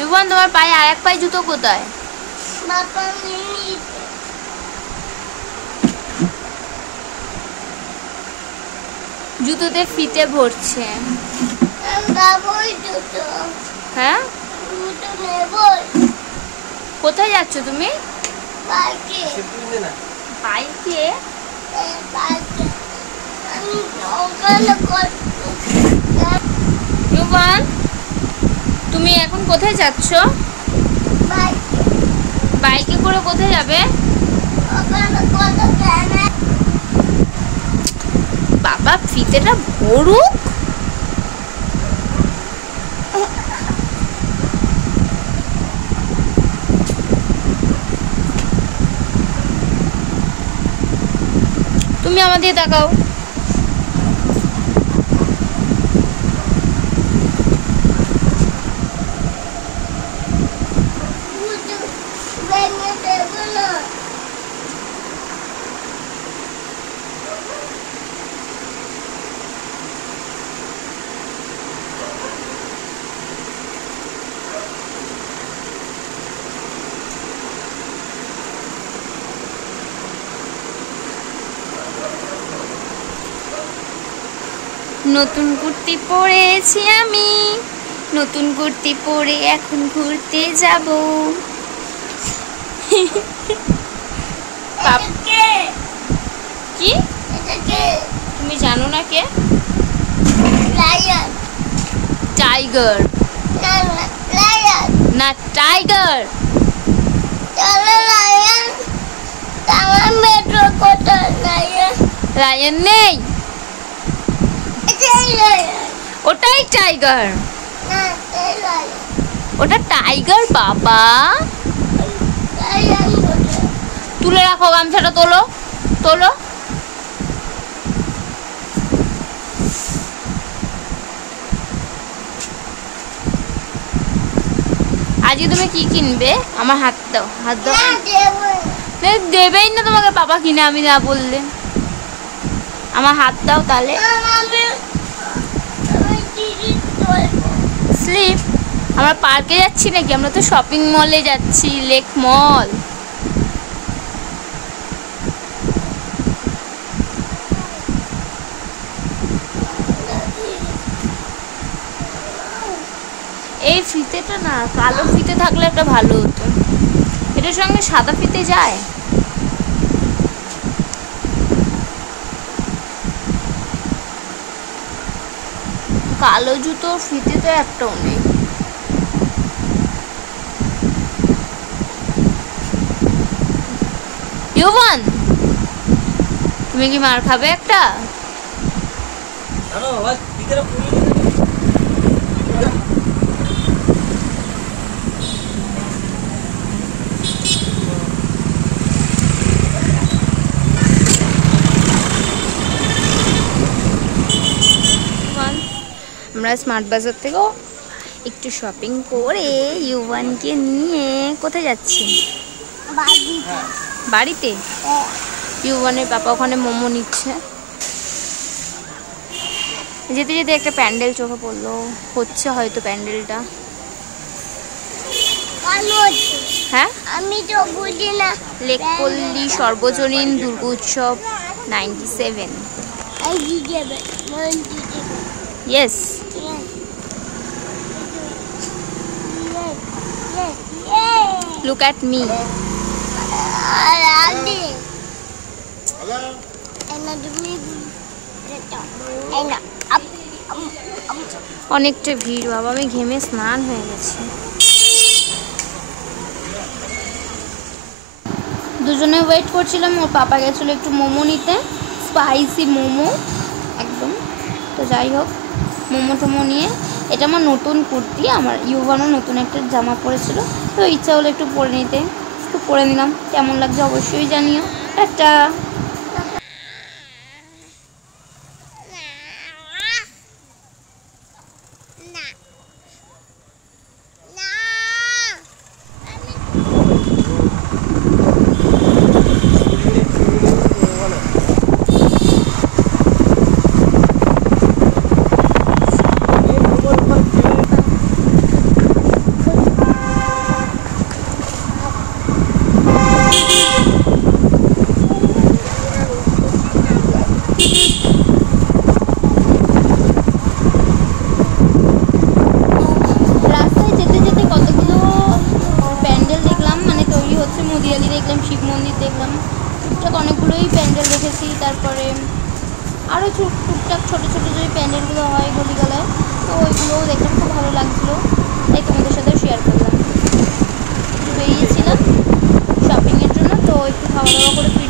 ইউবান তোমার পায়ে আর এক পায়ে জুতো কোথায়? জুতোতে ফিতে ভরছে। হ্যাঁ কোথায় যাচ্ছ তুমি? বাইকে। ইউবান তুমি এখন কোথায় যাচ্ছ? বাইকে করে কোথায় যাবে? বাবা ফিতেটা ভরুক। তুমি আমাদের তাকাও। নতুন কুর্তি পরেছি আমি, নতুন কুর্তি পরে এখন ঘুরতে যাব। কি তুমি জানো না কে? টাইগার না টাইগার। লায়ন নেই, ওটাই টাইগার। ওটা টাইগার বাবা। তুলে রাখো গামছাটা, তোলো তোলো। আজকে তুমি কি কিনবে? আমার হাত দাও, হাত দাও। দেবেই না তোমাকে বাবা কিনে, আমি না বললে। আমার হাত দাও তাহলে। স্লিপ? আমরা পার্কে যাচ্ছি নাকি? আমরা তো শপিং মলে যাচ্ছি, লেক মল। এই ফিতেটা না কালো ফিতে থাকলে একটা ভালো হতো। এটার সঙ্গে সাদা ফিতে যায়? কালো জুতো ফিতে তো একটাও নেই। ইউবান তুমি কি মার খাবে একটা? আমরা স্মার্ট বাজার থেকেও একটু শপিং করে ইউবানকে নিয়ে কোথায় যাচ্ছি? বাড়িতে। ইউবানের পাপা ওখানে মোমো নিচ্ছে। যেতে যেতে একটা প্যান্ডেল চোখে পড়লো, হচ্ছে হয়তো প্যান্ডেলটা। হ্যাঁ আমি তো বুঝি না। লেকপল্লী সর্বজনীন দুর্গোৎসব 97। Yes. Look at me. অনেকটা ভিড় বাবা, আমি ঘেমে স্নান হয়ে গেছি। দুজনে ওয়েট করছিলাম। ওর পাপা গেছিলো একটু মোমো নিতে, স্পাইসি মোমো একদম। তো যাই হোক, মোমো টোমো নিয়ে, এটা আমার নতুন কুর্তি। আমার ইউবানও নতুন একটা জামা পরেছিল, তো ইচ্ছা হলো একটু পরে নিতে, একটু পরে নিলাম। কেমন লাগছে অবশ্যই জানিও। টাটা। প্যান্ডেলগুলো হয় গলিগালায়, তো ওইগুলোও দেখলাম, খুব ভালো লাগছিলো, তাই তোমাদের সাথে শেয়ার করলাম। বেরিয়েছিলাম শপিংয়ের জন্য, তো একটু খাওয়া দাওয়া করে